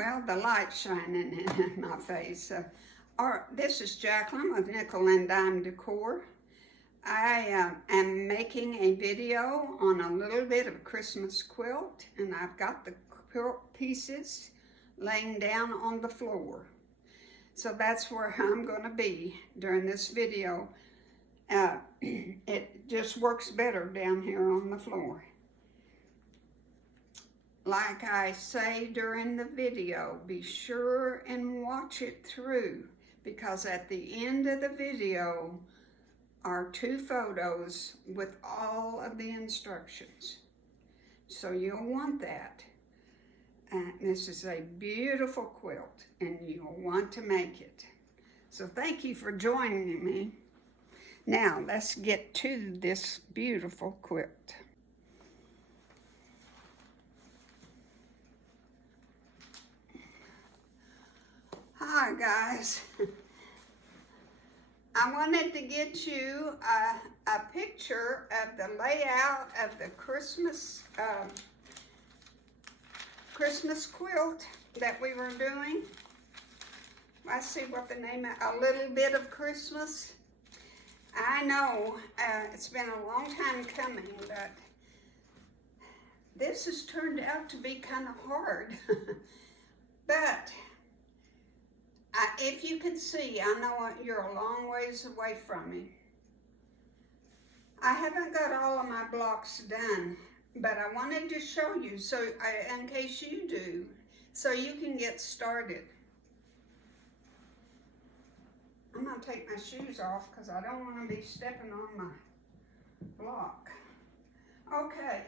Well, the light's shining in my face. This is Jacqueline with Nickel and Dime Decor. I am making a video on a little bit of a Christmas quilt, and I've got the quilt pieces laying down on the floor. So that's where I'm going to be during this video. It just works better down here on the floor. Like I say during the video, be sure and watch it through, because at the end of the video are 2 photos with all of the instructions. So you'll want that. This is a beautiful quilt, and you'll want to make it. So thank you for joining me. Now let's get to this beautiful quilt. Hi guys, I wanted to get you a picture of the layout of the Christmas quilt that we were doing. Let's see what the name is, A Little Bit of Christmas. I know it's been a long time coming, but this has turned out to be kind of hard. But if you can see, I know you're a long ways away from me. I haven't got all of my blocks done, but I wanted to show you in case you do, so you can get started. I'm going to take my shoes off because I don't want to be stepping on my block. Okay.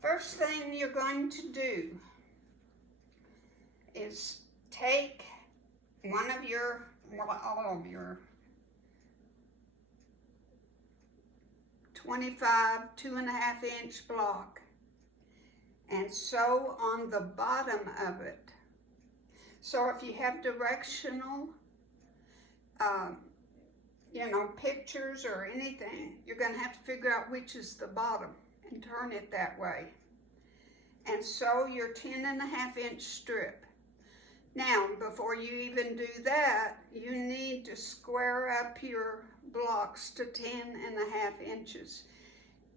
First thing you're going to do is take one of your, all of your 25 2.5-inch block and sew on the bottom of it. So if you have directional, pictures or anything, you're going to have to figure out which is the bottom and turn it that way. And sew your 10.5-inch strip. Now, before you even do that, you need to square up your blocks to 10.5 inches.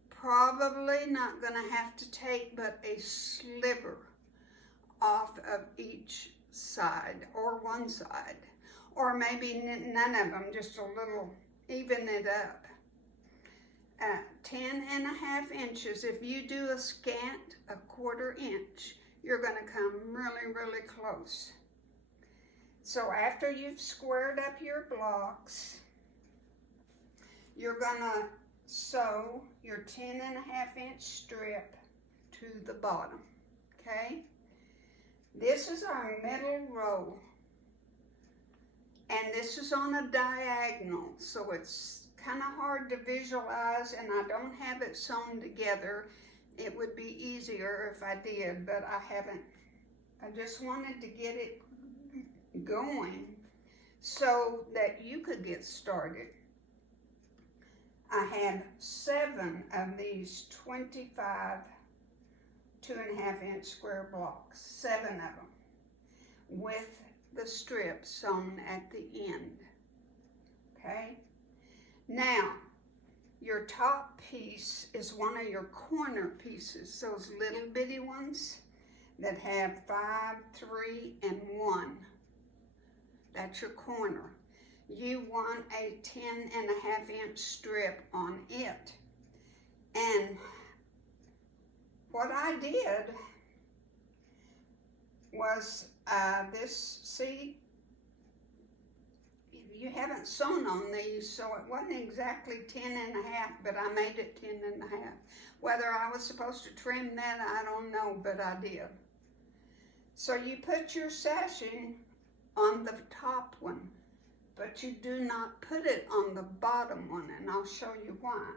Probably not going to have to take but a sliver off of each side, or one side, or maybe none of them, just a little, even it up. 10.5 inches. If you do a scant, a 1/4 inch, you're going to come really, really close. So after you've squared up your blocks, you're going to sew your 10.5-inch strip to the bottom, okay? This is our middle row, and this is on a diagonal, so it's kind of hard to visualize, and I don't have it sewn together. It would be easier if I did, but I haven't. I just wanted to get it going so that you could get started. I had 7 of these 25 2.5-inch square blocks, 7 of them, with the strip sewn at the end. Okay? Now, your top piece is one of your corner pieces, those little bitty ones that have 5, 3, and 1. That's your corner. You want a 10.5-inch strip on it. And what I did was see, you haven't sewn on these, so it wasn't exactly 10.5, but I made it 10.5. Whether I was supposed to trim that, I don't know, but I did. So you put your sashing on the top one, but you do not put it on the bottom one, and I'll show you why.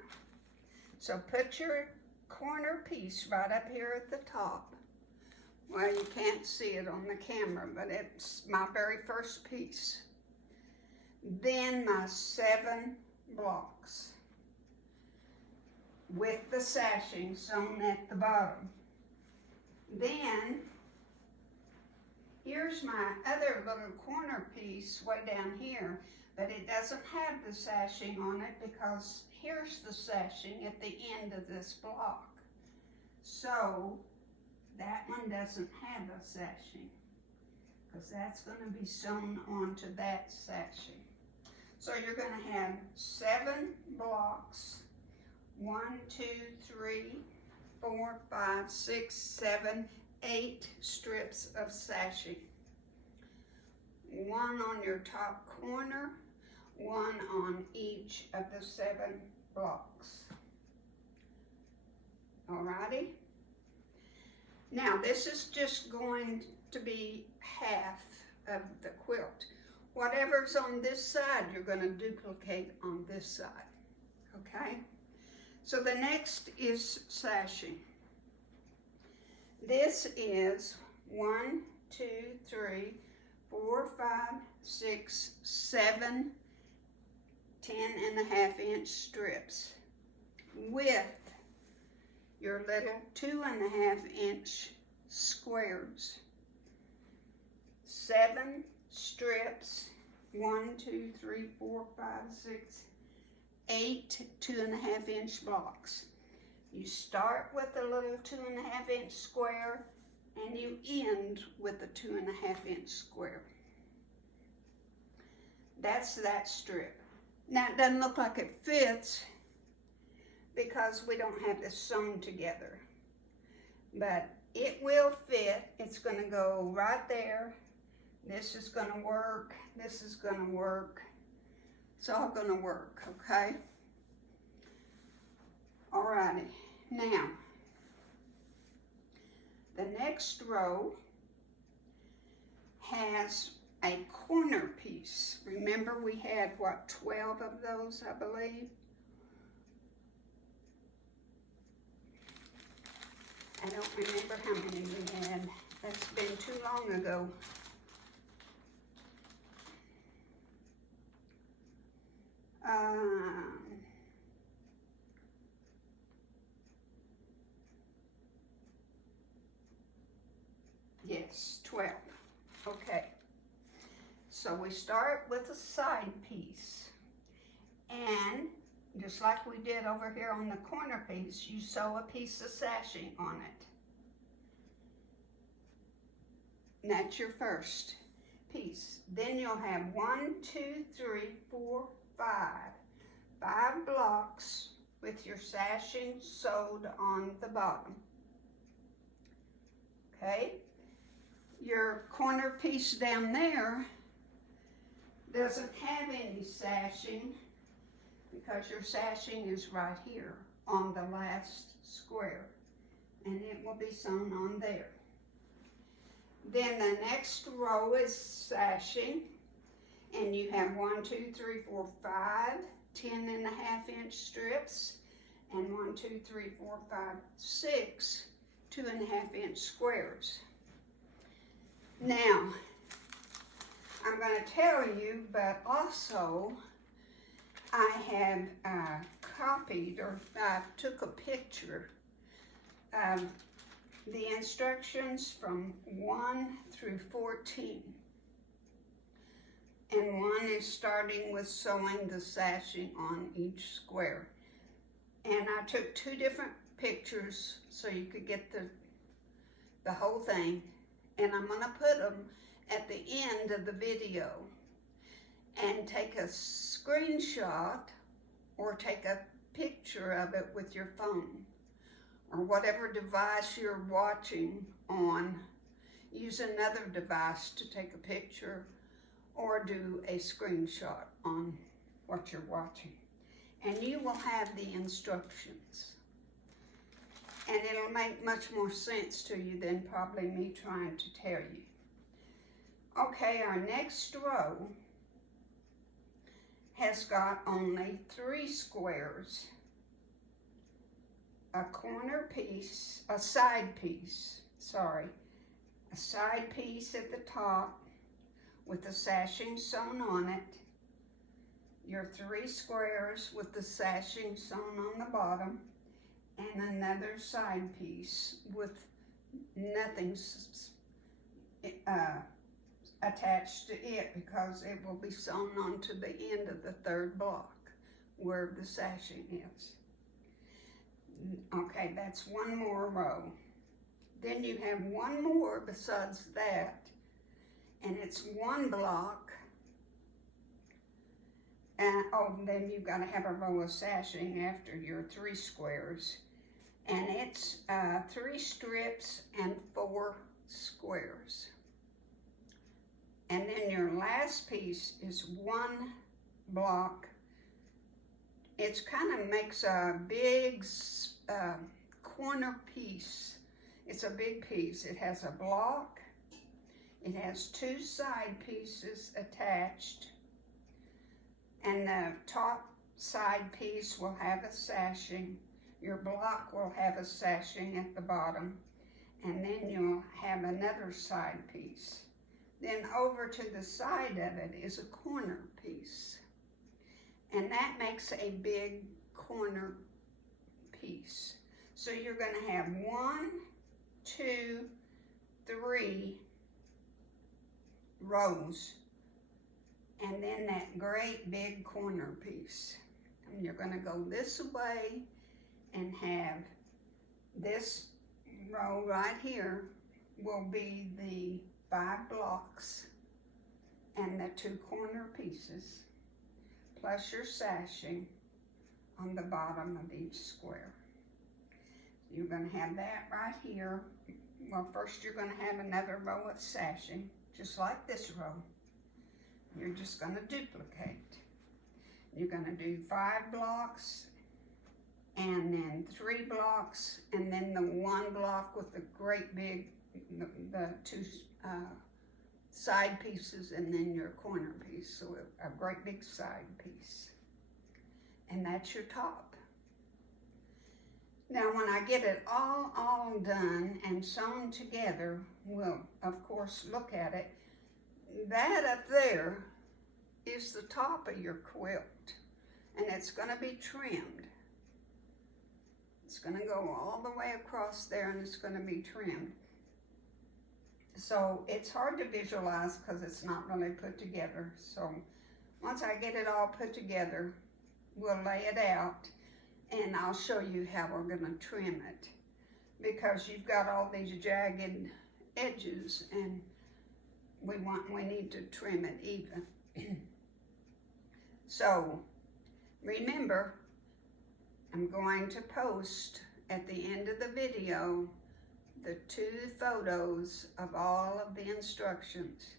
So put your corner piece right up here at the top. Well, you can't see it on the camera, but it's my very first piece. Then my 7 blocks with the sashing sewn at the bottom. Then Here's my other little corner piece way down here, but it doesn't have the sashing on it because here's the sashing at the end of this block. So that one doesn't have a sashing because that's going to be sewn onto that sashing. So you're going to have 7 blocks, 1, 2, 3, 4, 5, 6, 7, 8 strips of sashing. 1 on your top corner, 1 on each of the 7 blocks. Alrighty? Now this is just going to be half of the quilt. Whatever's on this side, you're going to duplicate on this side. Okay? So the next is sashing. This is 1, 2, 3, 4, 5, 6, 7 10.5-inch strips with your little 2.5-inch squares. 7 strips, 1, 2, 3, 4, 5, 6, 8 2.5-inch blocks. You start with a little 2.5-inch square and you end with a 2.5-inch square. That's that strip. Now it doesn't look like it fits because we don't have this sewn together, but it will fit. It's going to go right there. This is going to work. This is going to work. It's all going to work, okay? Alrighty. Now, the next row has a corner piece. Remember we had, what, 12 of those, I believe? I don't remember how many we had. That's been too long ago. Yes, 12. Okay. So we start with a side piece. And just like we did over here on the corner piece, you sew a piece of sashing on it. And that's your first piece. Then you'll have 1, 2, 3, 4, 5 blocks with your sashing sewed on the bottom. Okay? Your corner piece down there doesn't have any sashing because your sashing is right here on the last square, and it will be sewn on there. Then the next row is sashing, and you have 1, 2, 3, 4, 5 10.5-inch strips, and 1, 2, 3, 4, 5, 6 2.5-inch squares. Now, I'm going to tell you, but also I have copied, or I took a picture of the instructions from 1 through 14. And 1 is starting with sewing the sashing on each square. And I took 2 different pictures so you could get the whole thing. And I'm going to put them at the end of the video. And take a screenshot or take a picture of it with your phone or whatever device you're watching on. Use another device to take a picture or do a screenshot on what you're watching. And you will have the instructions. And it'll make much more sense to you than probably me trying to tell you. Okay, our next row has got only 3 squares, a corner piece, a side piece at the top with the sashing sewn on it, your 3 squares with the sashing sewn on the bottom, and another side piece with nothing attached to it because it will be sewn onto the end of the third block where the sashing is. Okay, that's one more row. Then you have one more besides that, and it's one block. And then you've got to have a row of sashing after your 3 squares. And it's 3 strips and 4 squares. And then your last piece is 1 block. It kind of makes a big corner piece. It's a big piece. It has a block. It has 2 side pieces attached. And the top side piece will have a sashing. Your block will have a sashing at the bottom. And then you'll have another side piece. Then over to the side of it is a corner piece. And that makes a big corner piece. So you're going to have 1, 2, 3 rows. And then that great big corner piece. And you're going to go this way and have this row right here will be the 5 blocks and the 2 corner pieces, plus your sashing on the bottom of each square. You're going to have that right here. Well, first you're going to have another row of sashing, just like this row. You're just going to duplicate. You're going to do 5 blocks, and then 3 blocks, and then the 1 block with the great big, the 2 side pieces, and then your corner piece, so a great big side piece. And that's your top. Now when I get it all done and sewn together, we'll of course look at it. That up there is the top of your quilt, and it's going to be trimmed. It's going to go all the way across there, and it's going to be trimmed. So it's hard to visualize because it's not really put together. So once I get it all put together, we'll lay it out, and I'll show you how we're going to trim it, because you've got all these jagged edges, and we need to trim it even. So remember, I'm going to post at the end of the video the 2 photos of all of the instructions,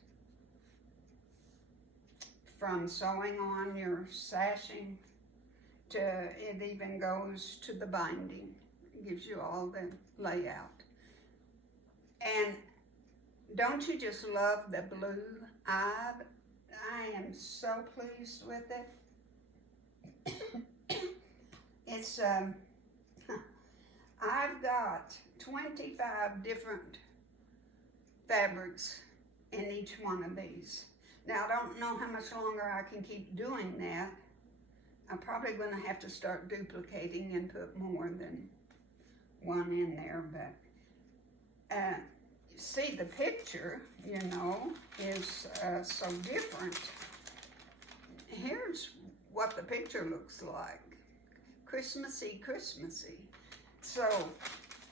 from sewing on your sashing to it even goes to the binding. It gives you all the layout. And don't you just love the blue? I am so pleased with it. It's I've got 25 different fabrics in each one of these. Now I don't know how much longer I can keep doing that. I'm probably going to have to start duplicating and put more than 1 in there, but see, the picture, you know, is so different. Here's what the picture looks like. Christmassy, Christmassy. So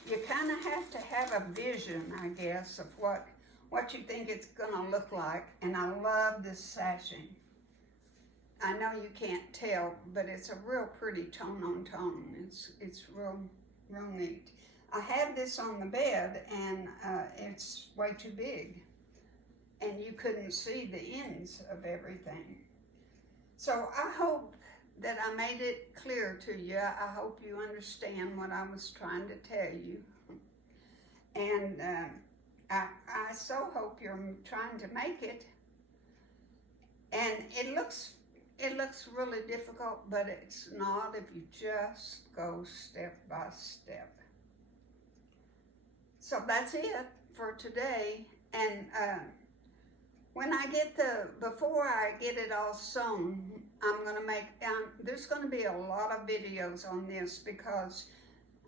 you kind of have to have a vision, I guess, of what you think it's going to look like. And I love this sashing. I know you can't tell, but it's a real pretty tone on tone. It's real neat. I had this on the bed, and it's way too big, and you couldn't see the ends of everything. So I hope that I made it clear to you. I hope you understand what I was trying to tell you. And I so hope you're trying to make it. And it looks really difficult, but it's not if you just go step by step. So that's it for today. And when I get before I get it all sewn, I'm going to make, there's going to be a lot of videos on this, because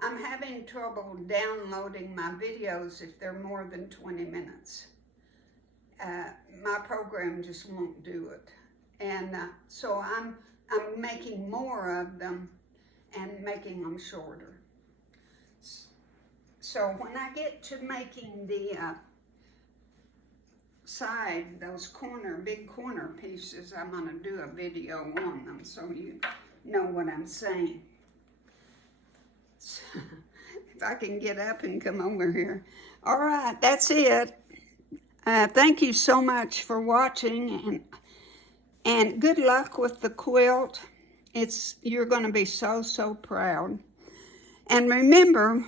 I'm having trouble downloading my videos if they're more than 20 minutes. my program just won't do it. And so I'm making more of them and making them shorter. So when I get to making the side, those big corner pieces, I'm going to do a video on them so you know what I'm saying. So, if I can get up and come over here. All right, that's it. Thank you so much for watching, and good luck with the quilt. You're going to be so proud. And remember,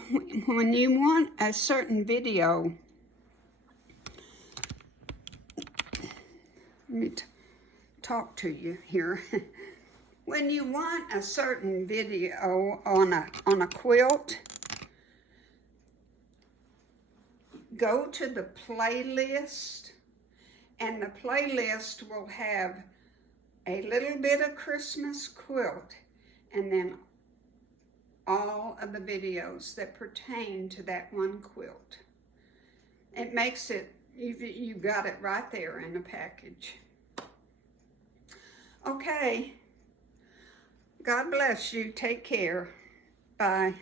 when you want a certain video, let me talk to you here. When you want a certain video on a quilt, go to the playlist, and the playlist will have a little bit of Christmas quilt, and then all of the videos that pertain to that one quilt. It makes it, you got it right there in the package. Okay. God bless you. Take care. Bye.